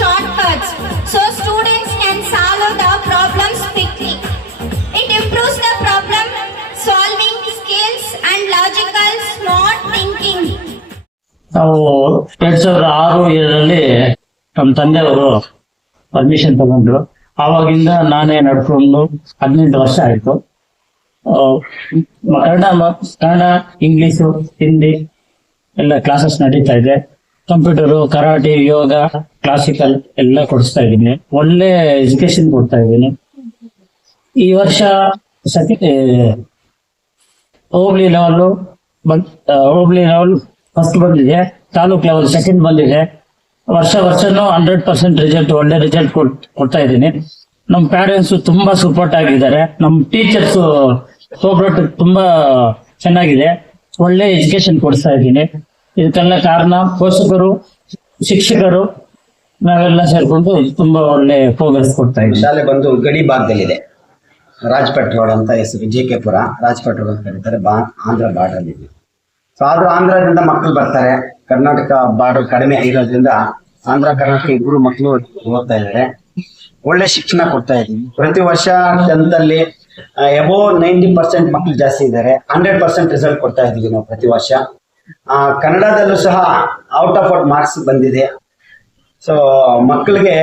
Shortcuts so students can solve the problems quickly. It improves the problem solving skills and logical smart thinking. ನಾವು 2006-7 ನಮ್ಮ ತಂದೆಯವರು ಪರ್ಮಿಷನ್ ತಗೊಂಡ್ರು. ಆವಾಗಿಂದ ನಾನೇ ನಡ್ಕೊಂಡು 18 ವರ್ಷ ಆಯ್ತು. ಕನ್ನಡ, ಇಂಗ್ಲಿಷು, ಹಿಂದಿ ಎಲ್ಲ ಕ್ಲಾಸಸ್ ನಡೀತಾ ಇದೆ. ಕಂಪ್ಯೂಟರು, ಕರಾಟೆ, ಯೋಗ, ಕ್ಲಾಸಿಕಲ್ ಎಲ್ಲ ಕೊಡಿಸ್ತಾ ಇದ್ದೀನಿ. ಒಳ್ಳೆ ಎಜುಕೇಶನ್ ಕೊಡ್ತಾ ಇದ್ದೀನಿ. ಈ ವರ್ಷ ಹೋಬಳಿ ಲೆವೆಲ್ ಫಸ್ಟ್ ಬಂದಿದೆ, ತಾಲೂಕ್ ಲೆವೆಲ್ ಸೆಕೆಂಡ್ ಬಂದಿದೆ. ವರ್ಷನೂ 100% ರಿಸಲ್ಟ್, ಒಳ್ಳೆ ರಿಸಲ್ಟ್ ಕೊಡ್ತಾ ಇದ್ದೀನಿ. ನಮ್ಮ ಪೇರೆಂಟ್ಸ್ ತುಂಬಾ ಸಪೋರ್ಟ್ ಆಗಿದ್ದಾರೆ. ನಮ್ಮ ಟೀಚರ್ಸ್ ಸಪೋರ್ಟ್ ತುಂಬಾ ಚೆನ್ನಾಗಿದೆ. ಒಳ್ಳೆ ಎಜುಕೇಶನ್ ಕೊಡಿಸ್ತಾ ಇದ್ದೀನಿ. ಇದಕ್ಕೆಲ್ಲ ಕಾರಣ ಪೋಷಕರು, ಶಿಕ್ಷಕರು, ನಾವೆಲ್ಲ ಸೇರ್ಕೊಂಡು ತುಂಬಾ ಒಳ್ಳೆ ಪ್ರೋಗ್ರೆಸ್ ಕೊಡ್ತಾ ಇದ್ದೀವಿ. ಶಾಲೆ ಬಂದು ಗಡಿ ಭಾಗದಲ್ಲಿದೆ. ರಾಜಪೇಟ್ ರೋಡ್ ಅಂತ ಹೆಸರು, JK-ಪುರ ರಾಜಪೇಟ್ ರೋಡ್ ಅಂತ ಕರೀತಾರೆ. ಆಂಧ್ರ ಬಾರ್ಡರ್ ಇದೆ. ಸೊ ಆದ್ರೂ ಆಂಧ್ರದಿಂದ ಮಕ್ಕಳು ಬರ್ತಾರೆ. ಕರ್ನಾಟಕ ಬಾರ್ಡರ್ ಕಡಿಮೆ ಇರೋದ್ರಿಂದ ಆಂಧ್ರ ಕರ್ನಾಟಕ ಇಬ್ಬರು ಮಕ್ಕಳು ಓದ್ತಾ ಇದ್ದಾರೆ. ಒಳ್ಳೆ ಶಿಕ್ಷಣ ಕೊಡ್ತಾ ಇದ್ದೀವಿ. ಪ್ರತಿ ವರ್ಷ 10th ಅಲ್ಲಿ ಅಬೋವ್ 90% ಮಕ್ಕಳು ಜಾಸ್ತಿ ಇದ್ದಾರೆ. 100% ರಿಸಲ್ಟ್ ಕೊಡ್ತಾ ಇದ್ದೀವಿ ನಾವು ಪ್ರತಿ ವರ್ಷ. ಕನ್ನಡದಲ್ಲೂ ಸಹ ಔಟ್ ಆಫ್ ಮಾರ್ಕ್ಸ್ ಬಂದಿದೆ. ಸೊ ಮಕ್ಕಳಿಗೆ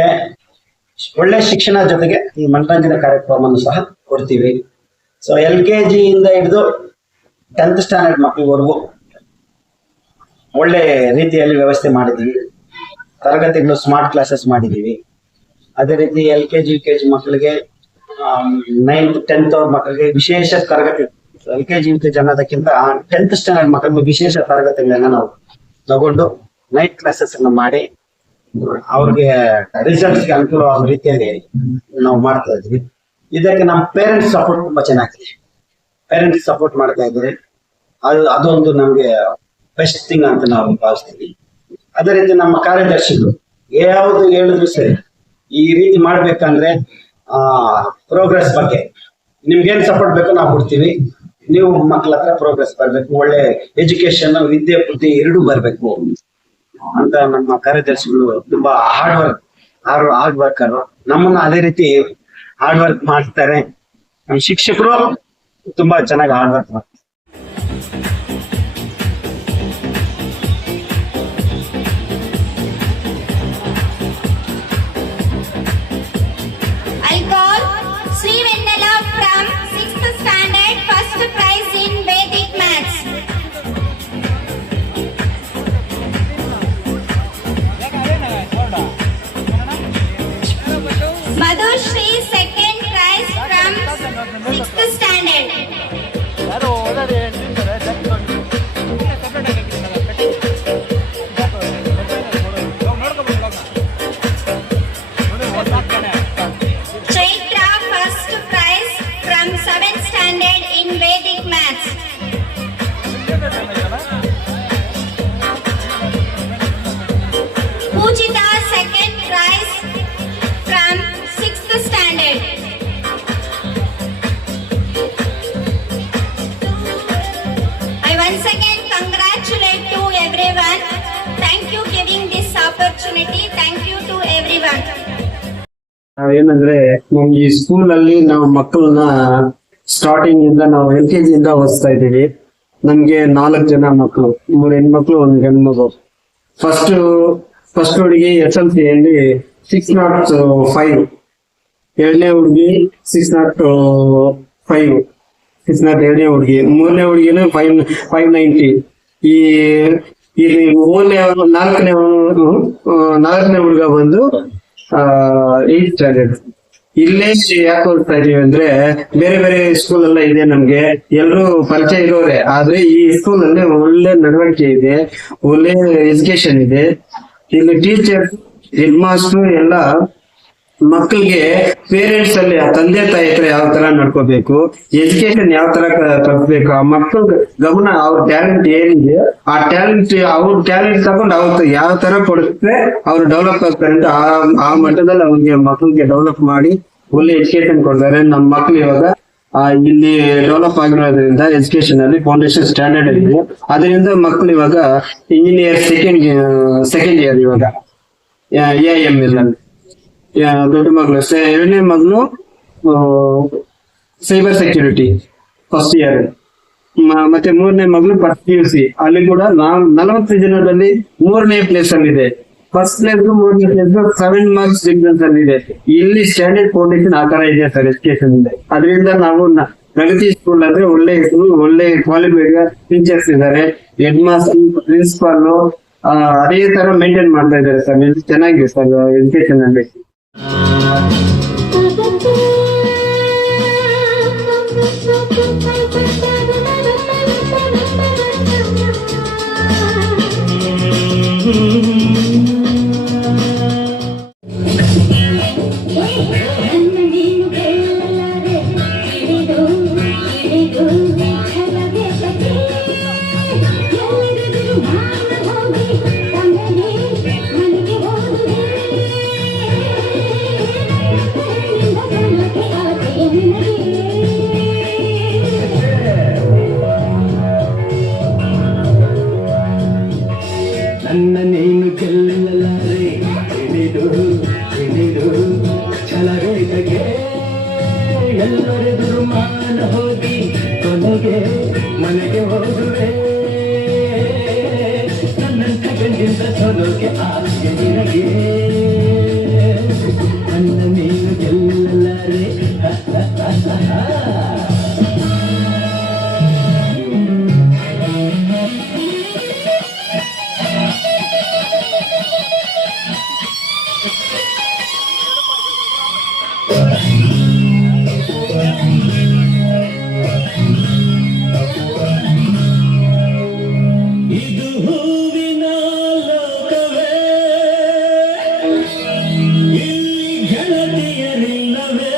ಒಳ್ಳೆ ಶಿಕ್ಷಣ ಜೊತೆಗೆ ಈ ಮನರಂಜನೆ ಕಾರ್ಯಕ್ರಮವನ್ನು ಸಹ ಕೊಡ್ತೀವಿ. ಸೊ LKG ಇಂದ ಹಿಡಿದು 10th ಸ್ಟ್ಯಾಂಡರ್ಡ್ ಮಕ್ಕಳಿವರೆಗೂ ಒಳ್ಳೆ ರೀತಿಯಲ್ಲಿ ವ್ಯವಸ್ಥೆ ಮಾಡಿದ್ದೀವಿ. ತರಗತಿಗಳು ಸ್ಮಾರ್ಟ್ ಕ್ಲಾಸಸ್ ಮಾಡಿದ್ದೀವಿ. ಅದೇ ರೀತಿ LKG UKG ಮಕ್ಕಳಿಗೆ 9th 10th ಅವ್ರ ಮಕ್ಕಳಿಗೆ ವಿಶೇಷ ತರಗತಿ, LKG UKG ಅನ್ನೋದಕ್ಕಿಂತ 10th ಸ್ಟ್ಯಾಂಡರ್ಡ್ ಮಕ್ಕಳಿಗೆ ವಿಶೇಷ ತರಗತಿಗಳನ್ನ ನಾವು ತಗೊಂಡು ನೈಟ್ ಕ್ಲಾಸಸ್ ಅನ್ನು ಮಾಡಿ ಅವ್ರಿಗೆ ರಿಸಲ್ಟ್ಸ್ಗೆ ಅನುಕೂಲವಾದ ರೀತಿಯಲ್ಲಿ ನಾವು ಮಾಡ್ತಾ ಇದ್ವಿ. ಇದಕ್ಕೆ ನಮ್ಮ ಪೇರೆಂಟ್ಸ್ ಸಪೋರ್ಟ್ ತುಂಬಾ ಚೆನ್ನಾಗಿದೆ. ಪೇರೆಂಟ್ಸ್ ಸಪೋರ್ಟ್ ಮಾಡ್ತಾ ಇದ್ದಾರೆ. ಅದೊಂದು ನಮ್ಗೆ ಬೆಸ್ಟ್ ಥಿಂಗ್ ಅಂತ ನಾವು ಭಾವಿಸ್ತೀವಿ. ಅದೇ ರೀತಿ ನಮ್ಮ ಕಾರ್ಯದರ್ಶಿಗಳು ಯಾವುದು ಹೇಳಿದ್ರು ಸರಿ, ಈ ರೀತಿ ಮಾಡ್ಬೇಕಂದ್ರೆ ಪ್ರೋಗ್ರೆಸ್ ಬಗ್ಗೆ ನಿಮ್ಗೇನ್ ಸಪೋರ್ಟ್ ಬೇಕೋ ನಾವು ಕೊಡ್ತೀವಿ. ನೀವು ಮಕ್ಕಳ ಹತ್ರ ಪ್ರೋಗ್ರೆಸ್ ಬರ್ಬೇಕು, ಒಳ್ಳೆ ಎಜುಕೇಶನ್, ವಿದ್ಯೆ ಬುದ್ಧಿ ಎರಡೂ ಬರ್ಬೇಕು ಅಂತ ನಮ್ಮ ಕಾರ್ಯದರ್ಶಿಗಳು ತುಂಬಾ ಹಾರ್ಡ್ ವರ್ಕರ್. ನಮ್ಮನ್ನ ಅದೇ ರೀತಿ ಹಾರ್ಡ್ ವರ್ಕ್ ಮಾಡ್ತಾರೆ. ನಮ್ಮ ಶಿಕ್ಷಕರು ತುಂಬಾ ಚೆನ್ನಾಗಿ ಹಾರ್ಡ್ ವರ್ಕ್ ಮಾಡ್ತಾರೆ. Once again, congratulate to opportunity. Thank you to everyone. ಏನಂದ್ರೆ ನಮ್ಗೆ ಈ ಸ್ಕೂಲ್ ಅಲ್ಲಿ ನಾವು ಮಕ್ಕಳನ್ನ ಸ್ಟಾರ್ಟಿಂಗ್ ಇಂದ ನಾವು LKG ಇಂದ ಓದಿಸ್ತಾ ಇದೀವಿ. ನಮ್ಗೆ 4 ಜನ ಮಕ್ಕಳು, 3 ಹೆಣ್ಮಕ್ಳು 1 ಗಂಡು ಮಗು. ಫಸ್ಟ್ ಹುಡುಗಿ SLC ಅಲ್ಲಿ 605, ಎರಡನೇ ಹುಡುಗಿ 605, 602ನೇ ಹುಡುಗಿ, ಮೂರನೇ ಹುಡುಗಿನ 590. ನಾಲ್ಕನೇ ಹುಡುಗ ಬಂದು 8th ಸ್ಟ್ಯಾಂಡರ್ಡ್. ಇಲ್ಲೇ ಯಾಕೆ ಹೋಗ್ತಾ ಇದೀವಿ ಅಂದ್ರೆ ಬೇರೆ ಬೇರೆ ಸ್ಕೂಲ್ ಎಲ್ಲ ಇದೆ, ನಮ್ಗೆ ಎಲ್ರು ಪರಿಚಯ ಇರೋರೆ. ಆದ್ರೆ ಈ ಸ್ಕೂಲ್ ಅಲ್ಲಿ ಒಳ್ಳೆ ನಡವಳಿಕೆ ಇದೆ, ಒಳ್ಳೆ ಎಜುಕೇಶನ್ ಇದೆ. ಇಲ್ಲಿ ಟೀಚರ್, ಹೆಡ್ ಮಾಸ್ಟರ್ ಎಲ್ಲ ಮಕ್ಕಳಿಗೆ ಪೇರೆಂಟ್ಸ್ ಅಲ್ಲಿ ತಂದೆ ತಾಯಿ ಹತ್ರ ಯಾವ ತರ ನಡ್ಕೋಬೇಕು, ಎಜುಕೇಶನ್ ಯಾವ ತರ ಕಲಿಸ್ಬೇಕು, ಆ ಮಕ್ಕಳ ಗಮನ ಅವ್ರ ಟ್ಯಾಲೆಂಟ್ ಏನಿದೆ ಆ ಅವ್ರ ಟ್ಯಾಲೆಂಟ್ ತಗೊಂಡು ಅವ್ರ ಯಾವ ತರ ಕೊಡಿಸಿದ್ರೆ ಅವ್ರು ಡೆವಲಪ್ ಆಗ್ತಾರೆ ಅಂತ ಆ ಮಟ್ಟದಲ್ಲಿ ಅವ್ರಿಗೆ ಮಕ್ಕಳಿಗೆ ಡೆವಲಪ್ ಮಾಡಿ ಒಳ್ಳೆ ಎಜುಕೇಶನ್ ಕೊಡ್ತಾರೆ. ನಮ್ಮ ಮಕ್ಳು ಇವಾಗ ಇಲ್ಲಿ ಡೆವಲಪ್ ಆಗಿರೋದ್ರಿಂದ ಎಜುಕೇಶನ್ ಅಲ್ಲಿ ಫೌಂಡೇಶನ್ ಸ್ಟ್ಯಾಂಡರ್ಡ್ ಇದೆ. ಅದರಿಂದ ಮಕ್ಕಳು ಇವಾಗ ಇಂಜಿನಿಯರ್ ಸೆಕೆಂಡ್ ಇಯರ್ ಇವಾಗ AIML ಅಲ್ಲಿ. ದೊಡ್ಡ ಮಗಳು, ಎರಡನೇ ಮಗಳು ಸೈಬರ್ ಸೆಕ್ಯೂರಿಟಿ ಫಸ್ಟ್ ಇಯರ್, ಮತ್ತೆ ಮೂರನೇ ಮಗಳು ಫಸ್ಟ್ PUC. ಅಲ್ಲಿ ಕೂಡ 40 ಜನರಲ್ಲಿ 3ನೇ ಪ್ಲೇಸ್ ಅಲ್ಲಿ ಇದೆ. ಫಸ್ಟ್ ಪ್ಲೇಸ್ 3ನೇ ಪ್ಲೇಸ್ 7 ಮಾರ್ಕ್ಸ್ ಡಿಫರೆನ್ಸ್ ಅಲ್ಲಿ ಇದೆ. ಇಲ್ಲಿ ಸ್ಟ್ಯಾಂಡರ್ಡ್ ಫೌಂಡೇಶನ್ ಆ ತರ ಇದೆ ಸರ್ ಎಜುಕೇಶನ್ ಇದೆ. ಅದರಿಂದ ನಾವು ಪ್ರಗತಿ ಸ್ಕೂಲ್ ಅಂದ್ರೆ ಒಳ್ಳೆ ಕ್ವಾಲಿಫೈಡ್ ಟೀಚರ್ಸ್ ಇದ್ದಾರೆ, ಹೆಡ್ ಮಾಸ್ಟರ್, ಪ್ರಿನ್ಸಿಪಾಲ್ ಅದೇ ತರ ಮೇಂಟೈನ್ ಮಾಡ್ತಾ ಇದ್ದಾರೆ ಸರ್. ಚೆನ್ನಾಗಿದೆ ಸರ್ ಎಜುಕೇಶನ್ ಅಲ್ಲಿ. ನನ್ನ ನೀನು ಗೆಲ್ಲಲಾರೆ, ಹಿಡಿದು ಛಲವೇದಗೆ ಎಲ್ಲರೆದುರು ಮಾನ ಹೋಗಿ ಕೊನೆಗೆ ಮನೆಗೆ ಹೋಗುವೆ. ನನ್ನಂತ ಗಂಡಿಂದ ಸೋಲೋಕೆ ಆಸೆ ನಿನಗೆ, ನನ್ನ ನೀನು ಗೆಲ್ಲಲಾರೆ. ಇದು ಹೂವಿನ ಲೋಕವೇ, ಇಲ್ಲಿ ಗೆಳತಿಯರಿಲ್ಲವೇ,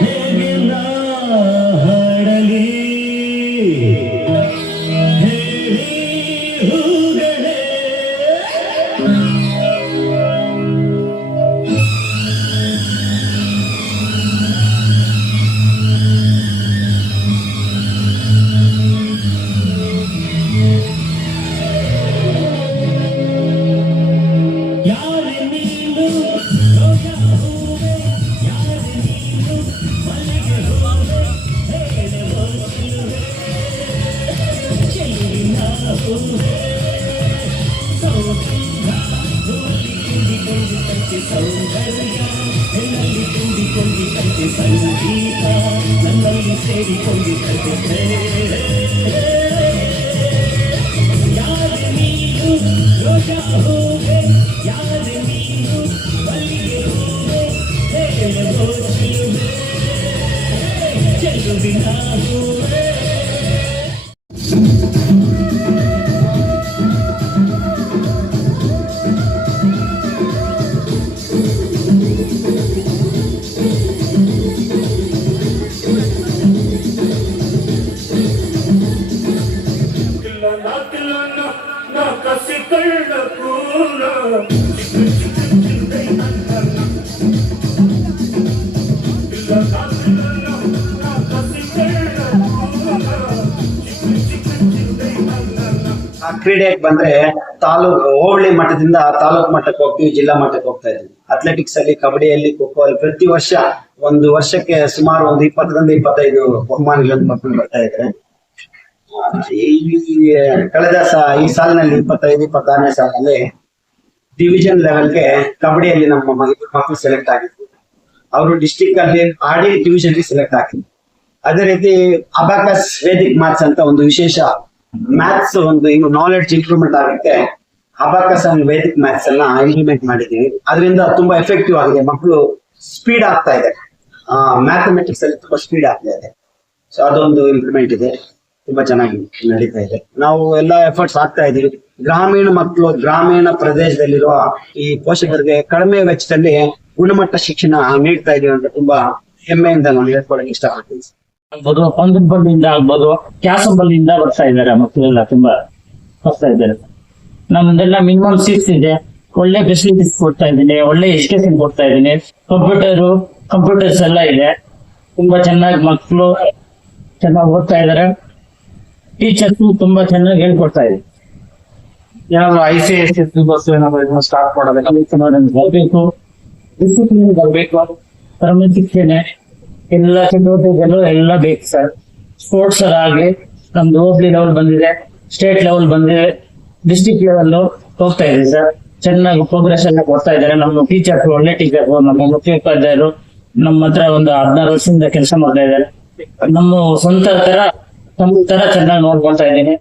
ಹೇಗೆ ನಾ ಹಾಡಲಿ ಹೇಳಿ ಹೂಗಳೇ. ಯಾರೆ ನೀನು ರೋಜಾ ಹೂವೆ, ಯಾರೆ ನೀನು ಮಲ್ಲಿಗೆ ಹೂವೆ, ಹೇಳುವ ಚೆಲುವೆ, ಚೆಲುವಿನ ಹೂವೆ. ಸೌಗಂಧ ಹೂಲಿ ತುಂಬಿಕೊಂಡಿತಂತೆ ಸೌಂದರ್ಯ, ಹೆಣ್ಣಲ್ಲಿ ತುಂಬಿಕೊಂಡಿತಂತೆ ಸಂಗೀತ, ನನ್ನಲ್ಲಿ ಸೇರಿಕೊಂಡಿತಂತೆ ಪ್ರೇಮ. ಯಾರೆ ನೀನು ರೋಜಾ ಹೂವೆ, ಯಾರೆ ನೀನು ಮಲ್ಲಿಗೆ ಹೂವೆ, ಹೇಳುವ ಚೆಲುವೆ, ಚೆಲುವಿನ ಹೂವೆ. ನಾ ಕಸಿಕೊಳ್ಳ ಕೂಲ ಕ್ರೀಡೆಗೆ ಬಂದ್ರೆ ಹೋಬಳಿ ಮಟ್ಟದಿಂದ ತಾಲೂಕು ಮಟ್ಟಕ್ಕೆ ಹೋಗ್ತೀವಿ, ಜಿಲ್ಲಾ ಮಟ್ಟಕ್ಕೆ ಹೋಗ್ತಾ ಇದ್ವಿ. ಅಥ್ಲೆಟಿಕ್ಸ್ ಅಲ್ಲಿ, ಕಬಡ್ಡಿಯಲ್ಲಿ, ಖೋ ಖೋ ಅಲ್ಲಿ ಪ್ರತಿ ವರ್ಷ ಒಂದು ವರ್ಷಕ್ಕೆ ಸುಮಾರು ಒಂದು 20-25 ಬಹುಮಾನಗಳನ್ನು ಮಕ್ಕಳು ಬರ್ತಾ ಇದ್ದಾರೆ. ಕಳೆದ ಈ ಸಾಲಿನಲ್ಲಿ 25-26ನೇ ಸಾಲಿನಲ್ಲಿ ಡಿವಿಷನ್ ಲೆವೆಲ್ಗೆ ಕಬಡ್ಡಿಯಲ್ಲಿ ನಮ್ಮ ಮಕ್ಕಳು ಸೆಲೆಕ್ಟ್ ಆಗಿದ್ರು. ಅವರು ಡಿಸ್ಟಿಕ್ ಅಲ್ಲಿ ಆಡಿ ಡಿವಿಷನ್ ಸೆಲೆಕ್ಟ್ ಆಗಿದ್ರು. ಅದೇ ರೀತಿ ಅಬಾಕಸ್ ವೇದಿಕ್ ಮ್ಯಾಥ್ಸ್ ಅಂತ ಒಂದು ವಿಶೇಷ ಮ್ಯಾಥ್ಸ್ ಒಂದು ನಾಲೆಡ್ಜ್ ಇಂಪ್ರೂವ್ಮೆಂಟ್ ಆಗುತ್ತೆ. ಅಬಾಕಸ್ ಅಂಡ್ ವೇದಿಕ್ ಮ್ಯಾಥ್ಸ್ ಎಲ್ಲ ಇಂಪ್ಲಿಮೆಂಟ್ ಮಾಡಿದೀವಿ. ಅದರಿಂದ ತುಂಬಾ ಎಫೆಕ್ಟಿವ್ ಆಗಿದೆ. ಮಕ್ಕಳು ಸ್ಪೀಡ್ ಆಗ್ತಾ ಇದೆ, ಮ್ಯಾಥಮೆಟಿಕ್ಸ್ ಅಲ್ಲಿ ತುಂಬಾ ಸ್ಪೀಡ್ ಆಗ್ತಾ ಇದೆ. ಸೊ ಅದೊಂದು ಇಂಪ್ಲಿಮೆಂಟ್ ಇದೆ, ತುಂಬಾ ಚೆನ್ನಾಗಿ ನಡೀತಾ ಇದೆ. ನಾವು ಎಲ್ಲಾ ಎಫರ್ಟ್ಸ್ ಆಗ್ತಾ ಇದೀವಿ. ಗ್ರಾಮೀಣ ಮಕ್ಕಳು, ಗ್ರಾಮೀಣ ಪ್ರದೇಶದಲ್ಲಿರುವ ಈ ಪೋಷಕರಿಗೆ ಕಡಿಮೆ ವೆಚ್ಚದಲ್ಲಿ ಗುಣಮಟ್ಟ ಶಿಕ್ಷಣ ನೀಡ್ತಾ ಇದೀವಿ ಅಂತ ತುಂಬಾ ಹೆಮ್ಮೆಯಿಂದ ನಾನು ಹೇಳ್ಕೊಳಕ್ಕೆ ಇಷ್ಟಪಡ್ತೀನಿ. ಆಗ್ಬೋದು, ಪೊಂಗಲ್ಬಲ್ಲಿಂದ ಆಗ್ಬೋದು, ಕ್ಯಾಸಂಬಲ್ಲಿಂದ ಬರ್ತಾ ಇದ್ದಾರೆ ಮಕ್ಕಳೆಲ್ಲ, ತುಂಬಾ ಬರ್ತಾ ಇದ್ದಾರೆ. ನಮ್ದೆಲ್ಲ ಮಿನಿಮಮ್ ಸೀಟ್ಸ್ ಇದೆ, ಒಳ್ಳೆ ಫೆಸಿಲಿಟೀಸ್ ಕೊಡ್ತಾ ಇದ್ದೀನಿ, ಒಳ್ಳೆ ಎಜುಕೇಶನ್ ಕೊಡ್ತಾ ಇದ್ದೀನಿ. ಕಂಪ್ಯೂಟರ್ಸ್ ಎಲ್ಲ ಇದೆ. ತುಂಬಾ ಚೆನ್ನಾಗಿ ಮಕ್ಕಳು ಚೆನ್ನಾಗಿ ಓದ್ತಾ ಇದ್ದಾರೆ. ಟೀಚರ್ಸ್ ತುಂಬಾ ಚೆನ್ನಾಗಿ ಹೇಳ್ಕೊಡ್ತಾ ಇದೆ. ಏನಾದ್ರು ICSE ಬಸ್ ಏನಾದ್ರು ಸ್ಟಾರ್ಟ್ ಬರಬೇಕು, ಡಿಸಿಪ್ಲಿನ್ ಬರಬೇಕು, ಕ್ರಮಶಿಕ್ಷಣೆ ಎಲ್ಲ ಚಟುವಟಿಕೆಗಳು ಎಲ್ಲ ಬೇಕು ಸರ್. ಸ್ಪೋರ್ಟ್ಸ್ ಆಗಲಿ, ನಮ್ದು ಹೋಬ್ಳಿ ಲೆವೆಲ್ ಬಂದಿದೆ, ಸ್ಟೇಟ್ ಲೆವೆಲ್ ಬಂದಿದೆ, ಡಿಸ್ಟಿಕ್ ಲೆವೆಲ್ ಹೋಗ್ತಾ ಇದೆ ಸರ್. ಚೆನ್ನಾಗಿ ಪ್ರೋಗ್ರೆಸ್ ಎಲ್ಲ ಕೊಡ್ತಾ ಇದ್ದಾರೆ. ನಮ್ಮ ಟೀಚರ್ಸ್ ಒಳ್ಳೆ ಟೀಚರ್ಸ್, ನಮ್ಮ ಮುಖ್ಯೋಪಾಧ್ಯಾಯರು ನಮ್ಮ ಹತ್ರ ಒಂದು 16 ವರ್ಷದಿಂದ ಕೆಲಸ ಮಾಡ್ತಾ ಇದ್ದಾರೆ. ನಮ್ಮ ಸ್ವಂತ ತರ ಚೆನ್ನಾಗಿ ನೋಡ್ಕೊಳ್ತಾ ಇದ್ದೀನಿ.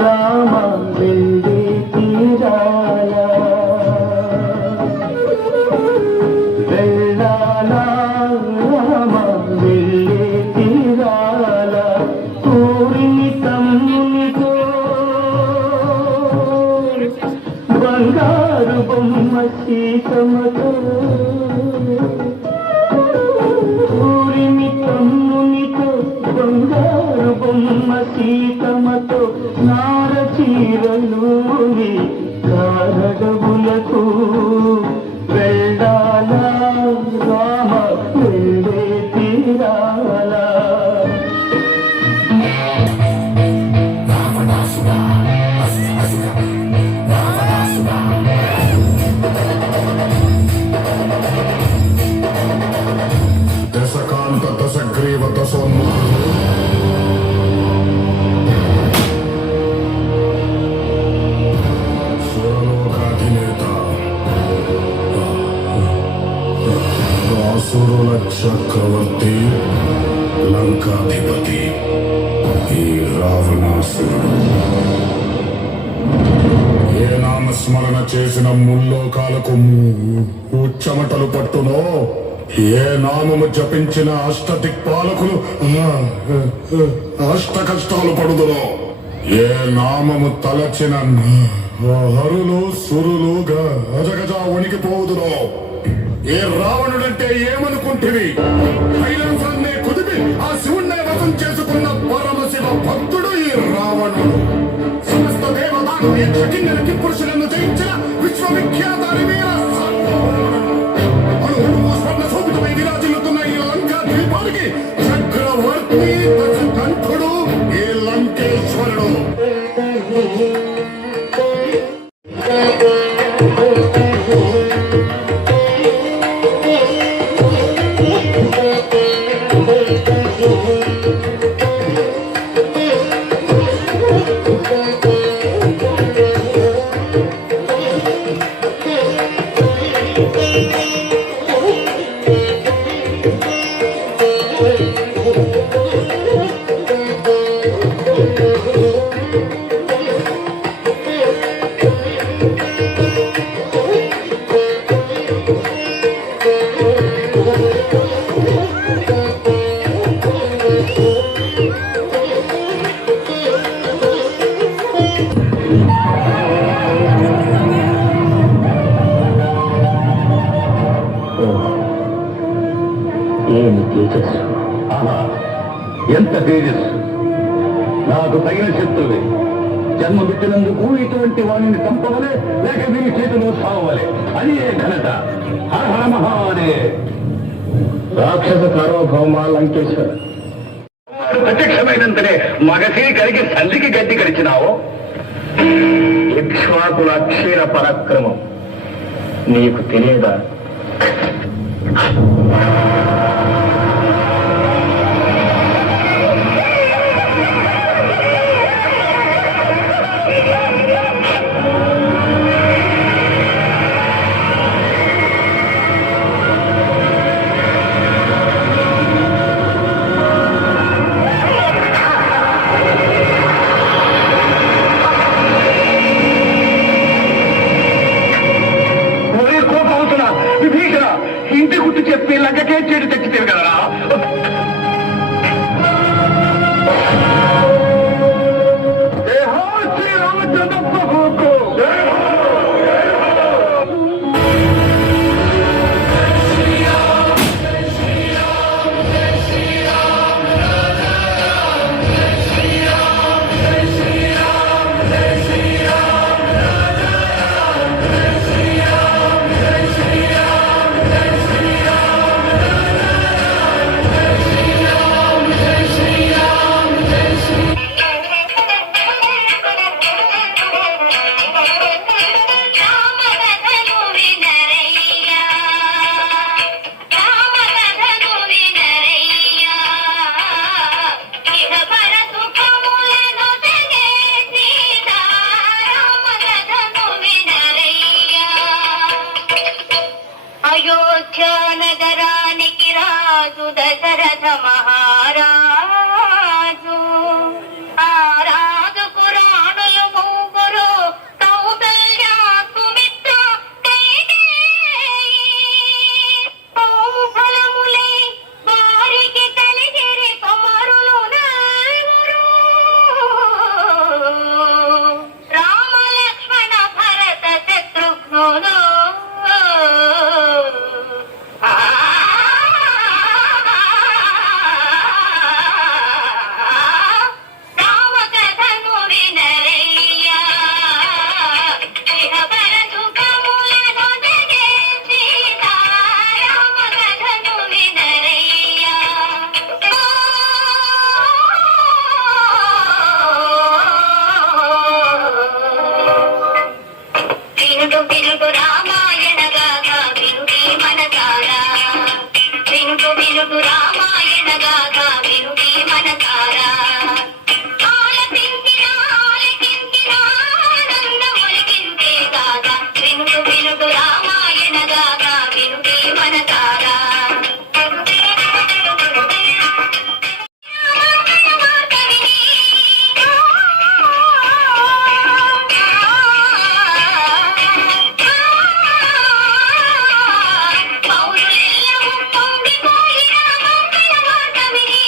రామ వెళ్ళి తీరాల వెళ్ళాలా, రామ వెళ్ళి తీరాల కోరిని తమ్మునితో బంగారు బొమ్మ సీతమ్మతో బంగారు బొమ్మ సీతమ్మతో నార చీరలోని కారడవులకు వెళ్ళాలా, రామ వెళ్ళే తీరాలా. దశకాంత దశగ్రీవ దశోన్ముఖ సురలోకాధినేత అసురుల చక్రవర్తి లంకాధిపతి ఈ రావణాసురుడు ఏ నామస్మరణ చేసిన ముల్లోకాలకు చెమటలు పట్టునో, ఏ నామము జపించిన అష్టదిక్పాలకులు అష్ట కష్టాలు పడుదురో, ఏ నామము తలచిన హరులు సురులు గజగజ వణికిపోవుదురో, ఏ రావణుడంటే ఏమనుకుంటివి? కైలాసాన్నే కుదిపి ఆ శివుణ్ణే వశం చేసుకున్న పరమశివ భక్తుడు ఈ రావణుడు. సమస్త దేవతాను యక్ష కిన్నెర కింపురుషులను జయించిన విశ్వవిఖ్యాత వీర స్వర్ణశోభితమై విరాజిల్లుతున్న ఈ లంకా ద్వీపానికి చక్రవర్తి దశకంఠుడు ఈ లంకేశ్వరుడు. ఏమి తేజస్సు, ఎంత తేజస్సు! నాకు తగిన శత్రువే. జన్మ పెట్టినందుకు ఇటువంటి వాణిని చంపవలే, లేక వీరి చేతిలో సావలే. అది ఏ ఘనత! హర హర మహాదేవ్. రాక్షస సార్వభౌమ లంకేశ్వర, ప్రత్యక్షమైనంతనే మగసి కలిగి తల్లికి గడ్డి గడిచినావు. ఇక్ష్వాకుల అక్షీర పరాక్రమం నీకు తెలియదా? విభీషణ, ఇంటి గుర్తు చెప్పి లంకకే చెడు తెచ్చితే కదరా. శ్రీరామచంద్ర ప్రభుకు అయోధ్య నగరానికి రాజు దశరథ మహారాజు. ఆ రాజు పురాణులు ముగ్గురు, కౌసల్య, సుమిత్ర, కైకేయి. ఫలములే వారికి కలిగిరి కుమారులు నలుగురు. రామ లక్ష్మణ భరత శత్రుఘ్నులు. రామకథను వినరయ్యా, ఇహపర సుఖములను జగే సీతా. రామకథను వినరయ్యా. వినుడు వినుడు రామాయణ గాథ వినుడి మనసారా. వినుడు వినుడు రామాయణ గాథ వినుడి మనసారా. ఆలపించిన ఆలకించిన ఆనందమొలికించే గాథ. వినుడు వినుడు రామాయణ గాథ వినుడి మనసారా. పౌరులెల్లము పొంగిపోయిన మంగళ వార్త విని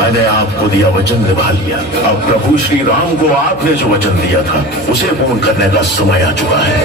मैंने आपको दिया वचन निभा लिया। अब प्रभु श्री राम को आपने जो वचन दिया था उसे पूर्ण करने का समय आ चुका है।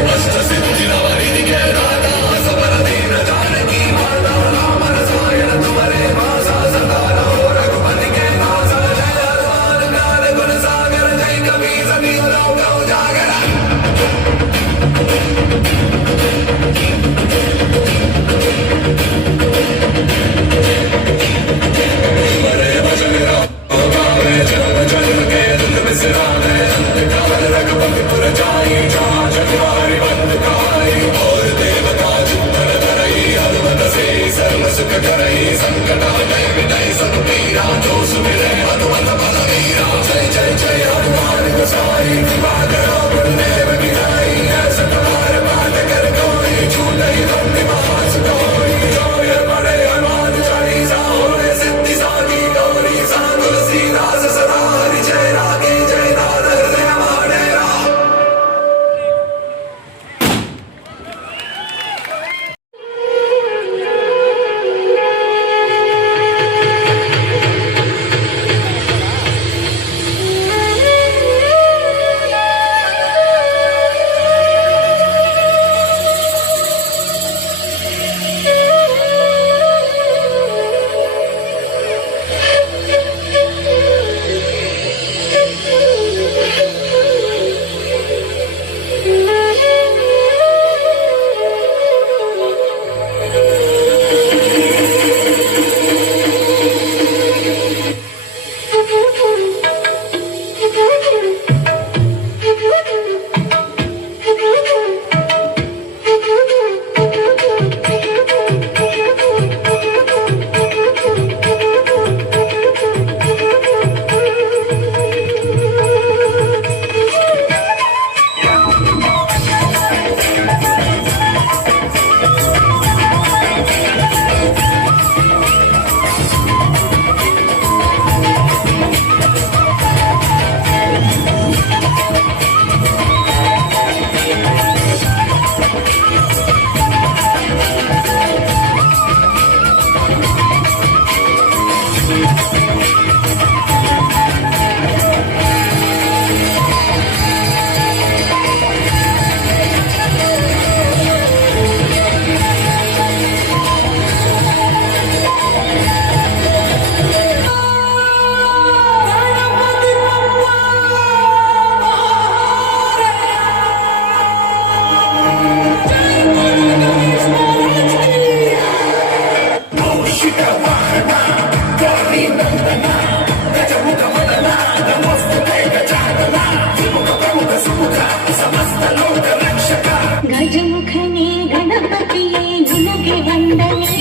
ಗಜಮುಖನೇ ಗಣಪತಿಯೇ ನಿನಗೆ ವಂದನೆ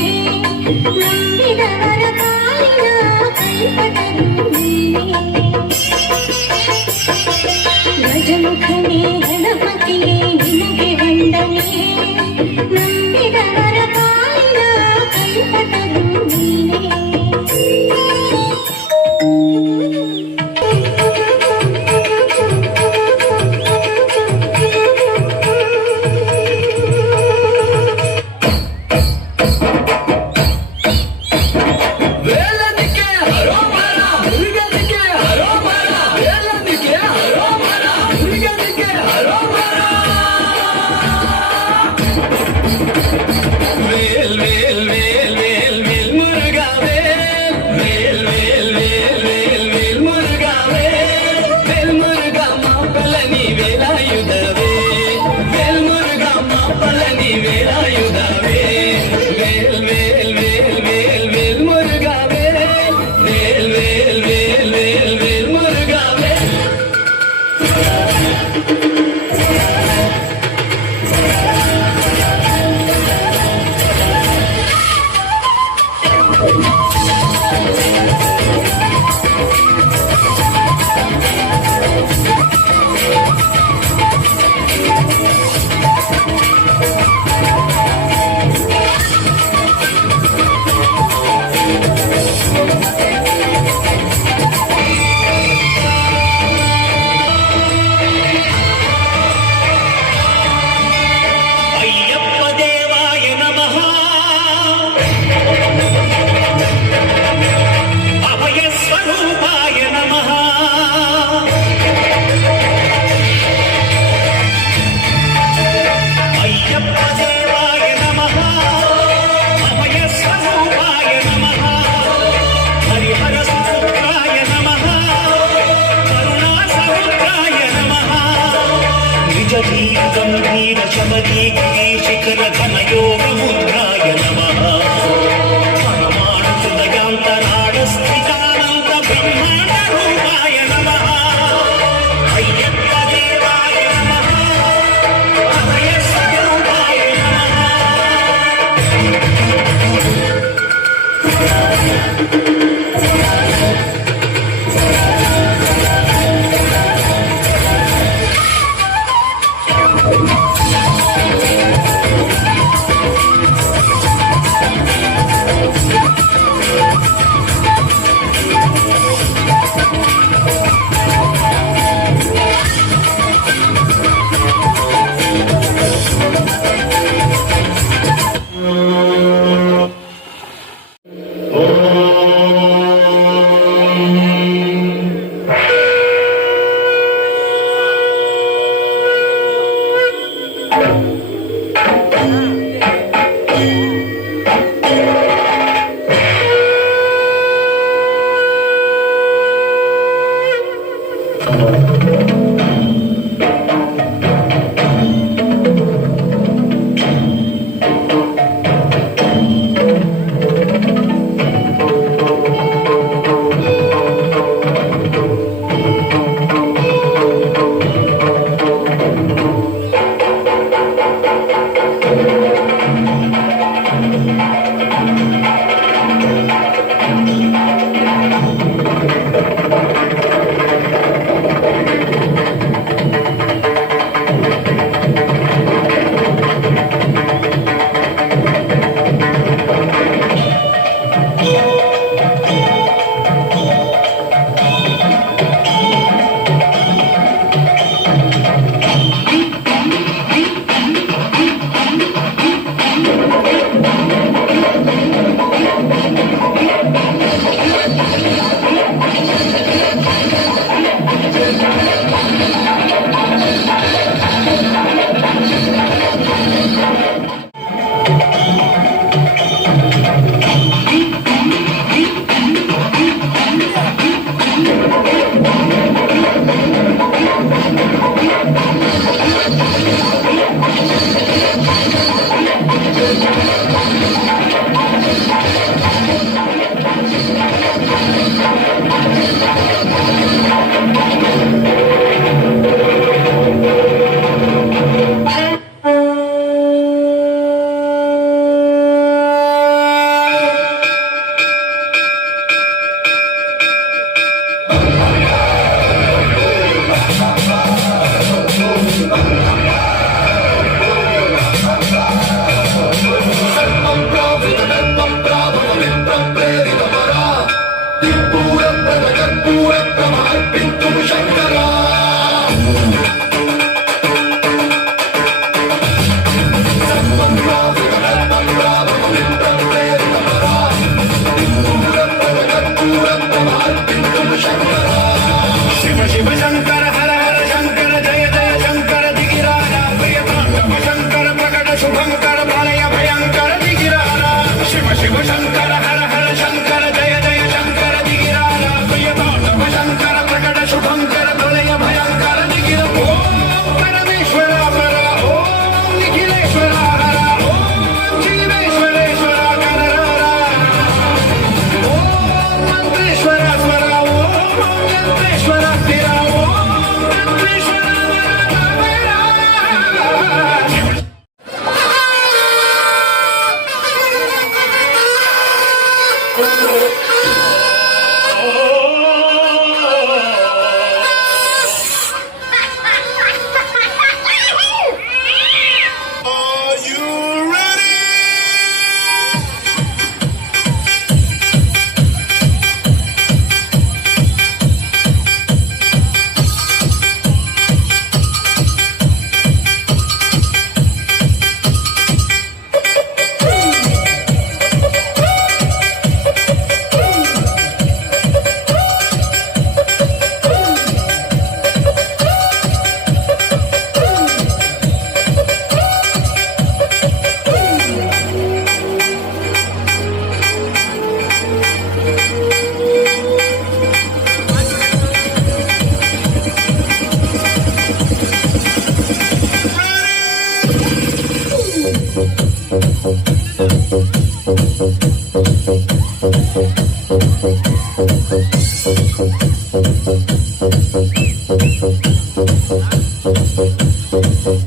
ನಂಬಿದವರ ಕಾಲಿನ ಕಲ್ಪತರು ನೀನೇ ಗಜಮುಖನೇ ಗಣಪತಿಯೇ ನಿನಗೆ ವಂದನೆ ನಂಬಿದವರ ಕಾಲಿನ ಕಲ್ಪತರು ನೀನೇ ಶಿಖರ ಘನ ಯೋಗ ಮುದ್ರಾಯ ನಮಃ ಪರಮಾಣು ಹೃದಯಾಂತರಾಳ ಸ್ಥಿತಾನಂದ ಬ್ರಹ್ಮಾಂಡ ರೂಪಾಯ ನಮಃ ಅಯ್ಯಪ್ಪ ದೇವಾಯ ನಮಃ ಅಭಯ ಸ್ವರೂಪಾಯ ನಮಃ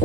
Y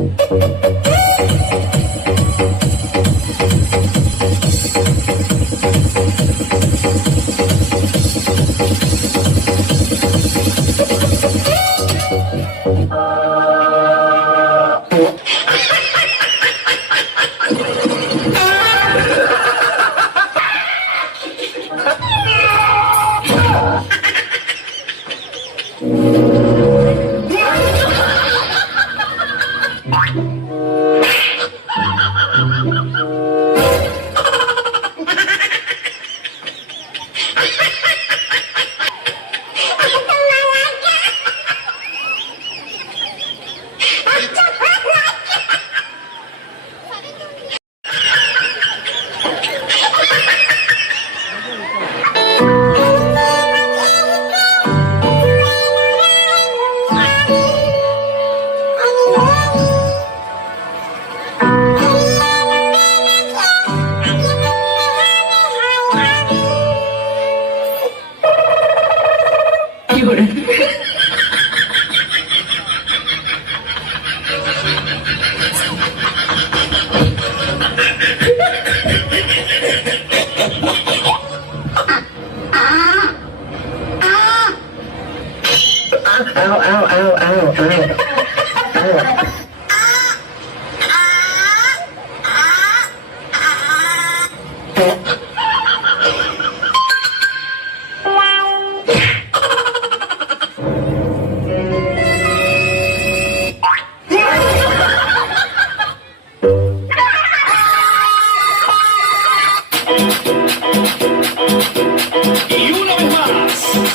una vez más,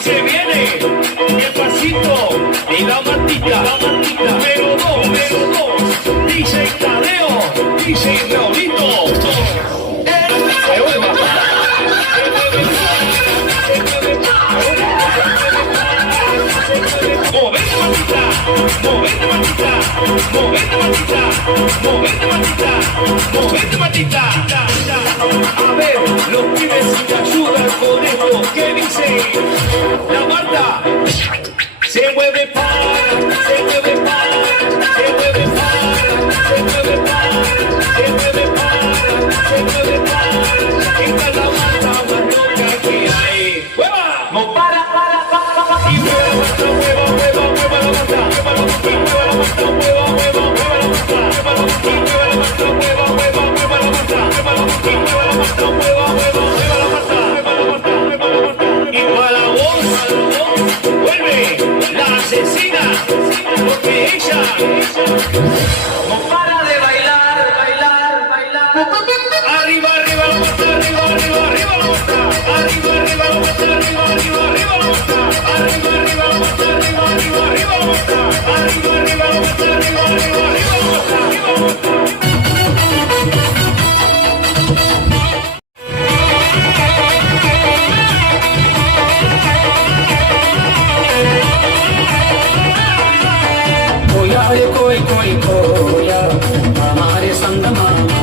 se viene el pasito y la matita, pero dos, DJ Tadeo, DJ Raulito. Movete matita, movete matita, movete matita, movete matita, movete matita. A ver, los pibes si te ayudan con esto, ¿qué dice? La Marta se mueve para, se mueve para, se mueve para, se mueve para, se mueve para, se mueve para. Esta es la Marta más loca que hay. ¡Mueva! No para. Y mueva la Marta, mueva la Marta, mueva la Marta, y mueva la Marta, mueva la Marta, y mueva la Marta, mueva la Marta, y mueva la Marta, y para la voz, vuelve la asesina, porque ella no para de bailar. Arriba la Marta, arriba la Marta, arriba la Marta, arriba la Marta, arriba la Marta, arriba la Marta, arriba la Marta, arriba la Marta, arriba la Marta. कोई खोया हमारे संग मामा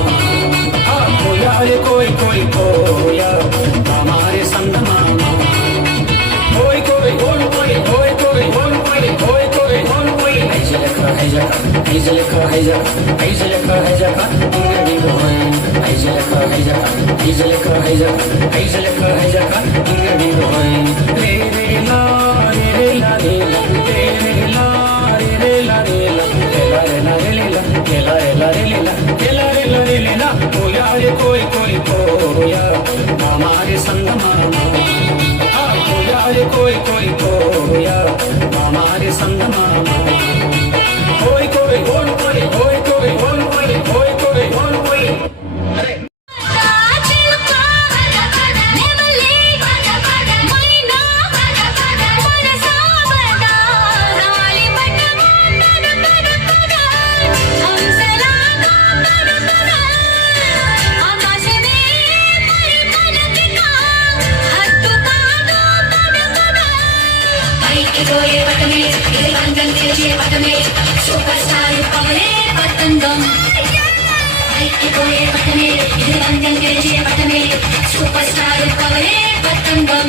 खोया रे कोई खोया हमारे संग मामा कोई खोया हमारे संग मामा खोया रे कोई खोया हमारे संग मामा सुपरस्टार पवने पतंगम सुपरस्टार पवने पतंगम